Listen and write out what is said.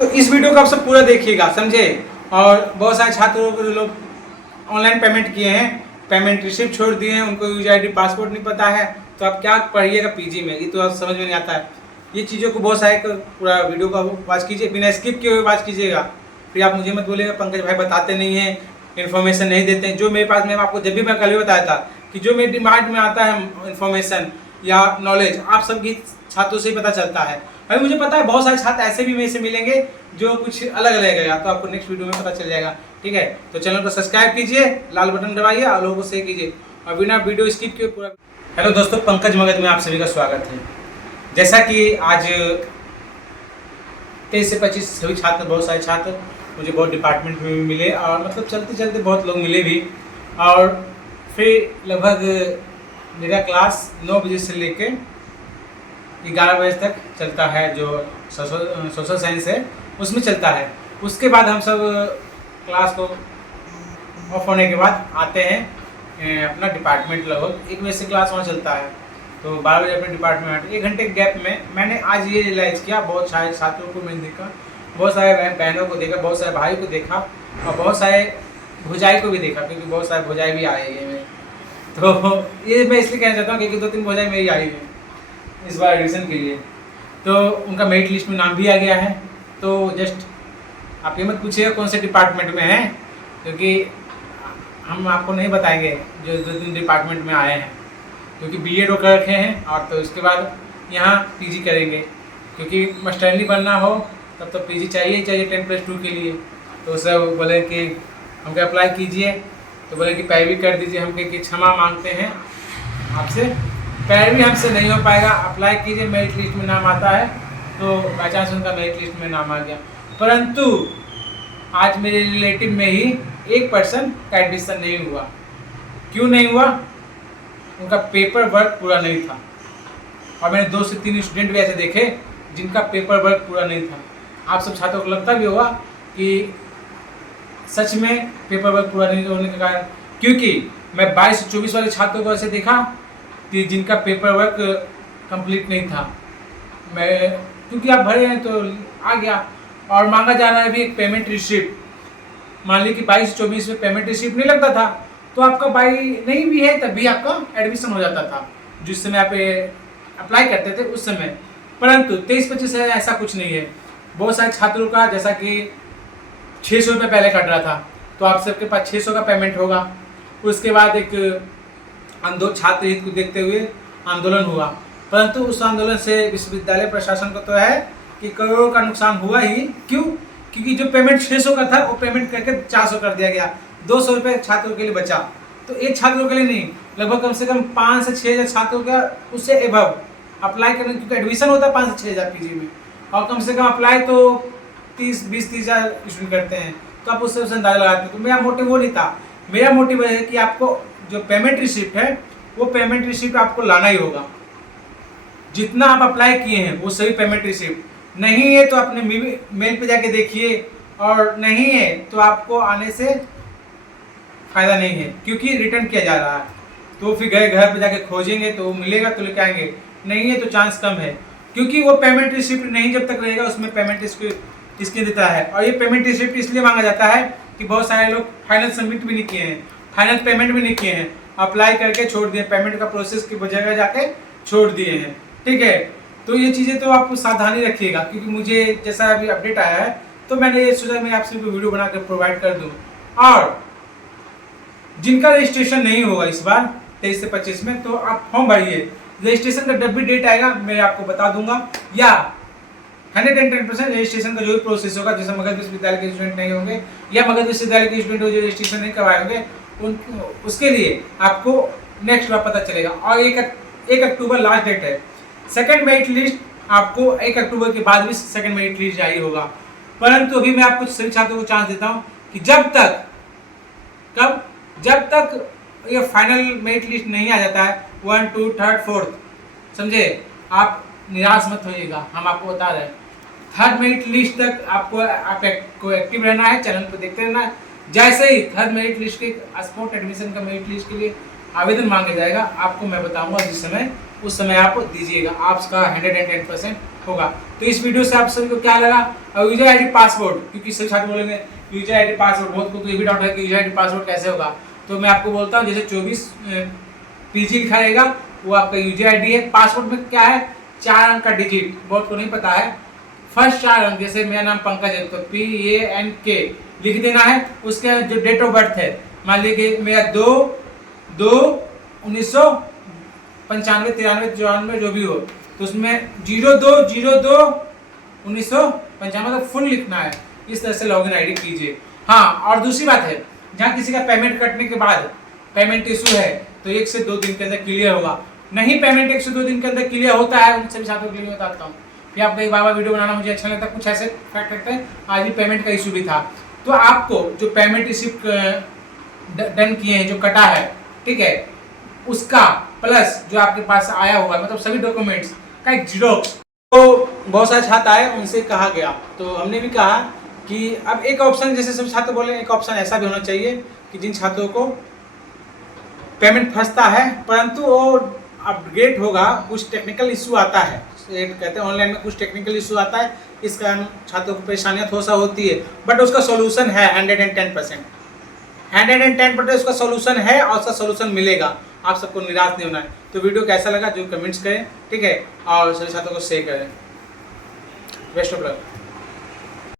तो इस वीडियो को आप सब पूरा देखिएगा, समझे। और बहुत सारे छात्रों को लोग ऑनलाइन पेमेंट किए हैं, पेमेंट रिसिप्ट छोड़ दिए हैं, उनको यूजर आईडी पासवर्ड नहीं पता है, तो आप क्या पढ़िएगा पीजी में, ये तो आप समझ में नहीं आता है। ये चीज़ों को बहुत सारे पूरा वीडियो का वॉच कीजिए, बिना स्किप किए हुए वॉच कीजिएगा। फिर आप मुझे मत बोलिएगा पंकज भाई बताते नहीं हैं, इन्फॉर्मेशन नहीं देते हैं। जो मेरे पास, मैं आपको जब भी मैं कल ही बताया था कि जो मेरे दिमाग में आता है इन्फॉर्मेशन या नॉलेज, आप सबकी छात्रों से ही पता चलता है। अभी मुझे पता है बहुत सारे छात्र ऐसे भी मेरे से मिलेंगे जो कुछ अलग लगेगा, तो आपको नेक्स्ट वीडियो में पता चल जाएगा। ठीक है, तो चैनल को सब्सक्राइब कीजिए, लाल बटन दबाइए और लोगों को शेयर कीजिए और बिना वीडियो स्किप किए पूरा। हेलो दोस्तों, पंकज मगध में आप सभी का स्वागत है। जैसा कि आज 23 से 25 सभी छात्र, बहुत सारे छात्र मुझे बहुत डिपार्टमेंट में भी मिले और मतलब चलते चलते बहुत लोग मिले भी। और फिर लगभग मेरा क्लास 9 बजे से लेके 11 बजे तक चलता है, जो सोशल साइंस है उसमें चलता है। उसके बाद हम सब क्लास को ऑफ होने के बाद आते हैं अपना डिपार्टमेंट। लगभग 1 बजे से क्लास वहाँ चलता है, तो 12 बजे अपने डिपार्टमेंट आते हैं। 1 घंटे के गैप में मैंने आज ये रियलाइज़ किया, बहुत सारे छात्रों को मैंने देखा, बहुत सारे बहनों को देखा, बहुत सारे भाई को देखा और बहुत सारे भुजाई को भी देखा, क्योंकि बहुत सारे भुजाई भी आए हैं मेरे। तो ये मैं इसलिए कहना चाहता हूँ क्योंकि 2-3 भुजाई मेरी आई है इस बार एडमिशन के लिए, तो उनका मेरिट लिस्ट में नाम भी आ गया है। तो जस्ट आप ये मत पूछिएगा कौन से डिपार्टमेंट में है, क्योंकि हम आपको नहीं बताएंगे जो 2-3 डिपार्टमेंट में आए हैं, क्योंकि बीएड वो कर रखे हैं और तो उसके बाद यहाँ पीजी करेंगे, क्योंकि मास्टरनी बनना हो तब तो पीजी चाहिए ही चाहिए 10+2 के लिए। तो सब बोले कि हमको अप्लाई कीजिए, तो बोले कि पैरवी कर दीजिए, हम कि क्षमा मांगते हैं आपसे, पैरवी हमसे नहीं हो पाएगा, अप्लाई कीजिए, मेरिट लिस्ट में नाम आता है। तो बाई चांस उनका मेरिट लिस्ट में नाम आ गया, परंतु आज मेरे रिलेटिव में ही 1% का एडमिशन नहीं हुआ। क्यों नहीं हुआ? उनका पेपर वर्क पूरा नहीं था। और मैंने 2 से 3 स्टूडेंट भी ऐसे देखे जिनका पेपर वर्क पूरा नहीं था। आप सब छात्रों को लगता भी होगा कि सच में पेपर वर्क पूरा नहीं होने के कारण, क्योंकि मैं 22 से 24 वाले छात्रों को ऐसे देखा कि जिनका पेपर वर्क कंप्लीट नहीं था। मैं क्योंकि आप भरे हैं तो आ गया, और मांगा जा रहा है भी एक पेमेंट रिसिप्ट। मान लीजिए कि 22 से 24 में पेमेंट रिसिप्ट नहीं लगता था, तो आपका बाई नहीं भी है तब भी आपका एडमिशन हो जाता था, जिस समय आप अप्लाई करते थे उस समय। परंतु 23-25 से ऐसा कुछ नहीं है। बहुत सारे छात्रों का जैसा कि 600 रुपये पहले कट रहा था, तो आप सबके पास 600 का पेमेंट होगा। उसके बाद एक छात्र हित को देखते हुए आंदोलन हुआ, परंतु उस आंदोलन से विश्वविद्यालय प्रशासन को तो है कि करोड़ों का नुकसान हुआ ही। क्यों? क्योंकि जो पेमेंट 600 का था वो पेमेंट करके 400 कर दिया गया, 200 रुपये छात्रों के लिए बचा। तो एक छात्रों के लिए नहीं, लगभग कम से कम 5 से 6 हज़ार छात्रों का उससे एबव अप्लाई करने, क्योंकि एडमिशन होता है 5 से 6 हज़ार पीजी में, और कम से कम अप्लाई तो 20-30 हज़ार स्टूडेंट करते हैं, तो आप उससे अंदाजा लगाते हैं। तो मेरा मोटिव वो नहीं था। मेरा मोटिव है कि आपको जो पेमेंट रिसिप्ट है वो पेमेंट रिसिप्ट आपको लाना ही होगा। जितना आप अप्लाई किए हैं वो सभी पेमेंट रिसिप्ट नहीं है तो अपने मेल पे जाके देखिए, और नहीं है तो आपको आने से फ़ायदा नहीं है, क्योंकि रिटर्न किया जा रहा है। तो फिर घर पे जाके खोजेंगे तो मिलेगा तो लेके आएंगे, नहीं है तो चांस कम है, क्योंकि वो पेमेंट रिसिप्ट नहीं जब तक रहेगा उसमें पेमेंट इसके देता है। और ये पेमेंट रिसिप्ट इसलिए मांगा जाता है कि बहुत सारे लोग फाइनल सबमिट भी नहीं किए हैं, फाइनल पेमेंट भी नहीं किए हैं, अप्लाई करके छोड़ दिए, पेमेंट का प्रोसेस की जगह जाके छोड़ दिए हैं। ठीक है, तो ये चीज़ें तो आप सावधानी रखिएगा, क्योंकि मुझे जैसा अभी अपडेट आया है तो मैंने ये सोचा मैं आप सभी को वीडियो बना कर प्रोवाइड कर दूँ। और जिनका रजिस्ट्रेशन नहीं होगा इस बार 23 से 25 में, तो आप फॉर्म भरिए। रजिस्ट्रेशन का जब भी डेट आएगा मैं आपको बता दूंगा, या 110% रजिस्ट्रेशन का जो भी प्रोसेस होगा, जैसे मगध विश्वविद्यालय के स्टूडेंट नहीं होंगे या मगध विश्वविद्यालय के स्टूडेंट जो रजिस्ट्रेशन नहीं करवाए होंगे उसके लिए आपको नेक्स्ट बार पता चलेगा। और 1 अक्टूबर लास्ट डेट है। सेकंड मेरिट लिस्ट आपको 1 अक्टूबर के बाद भी सेकंड मेरिट लिस्ट जारी होगा। परंतु अभी मैं आपको सभी छात्रों को चांस देता हूँ कि जब तक ये फाइनल मेरिट लिस्ट नहीं आ जाता है 1, 2, 3, 4, समझे, आप निराश मत होइएगा। हम आपको बता रहे हैं 3rd मेरिट लिस्ट तक आपको एक्टिव रहना है, चैनल पर देखते रहना है। जैसे ही 3rd मेरिट लिस्ट के स्पॉट एडमिशन का मेरिट लिस्ट के लिए आवेदन मांगा जाएगा, आपको मैं बताऊंगा जिस समय, उस समय आप दीजिएगा, आपका 110% होगा। तो इस वीडियो से आप सभी को क्या लगा, और यूजर आईडी पासवर्ड, क्योंकि सभी छात्र बोलेंगे यूजर आईडी पासवर्ड, बहुत को तो ये भी डाउट है कि यूजर आईडी पासवर्ड कैसे होगा। तो मैं आपको बोलता हूँ, जैसे 24 PG लिखा रहेगा वो आपका यूजर आईडी है। पासवर्ड में क्या है, 4 अंक का डिजिट, बहुत को नहीं पता है। फर्स्ट 4 अंक, जैसे मेरा नाम पंकज है तो PANK लिख देना है। उसके जो डेट ऑफ बर्थ है, मान लीजिए मेरा 2/2/1995, 93, 94 जो भी हो, तो उसमें 02/02/1995 मतलब फुल लिखना है। इस तरह से लॉगिन आईडी कीजिए। हाँ, और दूसरी बात है, जहाँ किसी का पेमेंट कटने के बाद पेमेंट इशू है तो 1 से 2 दिन के अंदर क्लियर होगा। नहीं पेमेंट 1 से 2 दिन के अंदर क्लियर होता है, उन सभी छात्रों के लिए बताता हूँ। फिर आपको एक बार वीडियो बनाना मुझे अच्छा लगता है, कुछ ऐसे फैक्ट रखते हैं। आज भी पेमेंट का इशू भी था, तो आपको जो पेमेंट रिसिप्ट डन किए हैं, जो कटा है, ठीक है, उसका प्लस जो आपके पास आया हुआ, मतलब सभी डॉक्यूमेंट्स का एक जीरोक्स। तो बहुत सारे छात्र आए, उनसे कहा गया, तो हमने भी कहा कि अब एक ऑप्शन, जैसे सभी छात्र बोले, एक ऑप्शन ऐसा भी होना चाहिए कि जिन छात्रों को पेमेंट फंसता है परंतु वो अपग्रेड होगा, कुछ टेक्निकल इशू आता है, कहते हैं ऑनलाइन में कुछ टेक्निकल इशू आता है, इस कारण छात्रों को परेशानियां थोड़ा सा होती है, बट उसका सोल्यूशन है 110%। 110% उसका सोल्यूशन है और उसका सोल्यूशन मिलेगा। आप सबको निराश नहीं होना है। तो वीडियो कैसा लगा जो कमेंट्स करें, ठीक है, और सभी छात्रों को शेयर करें। Best of luck.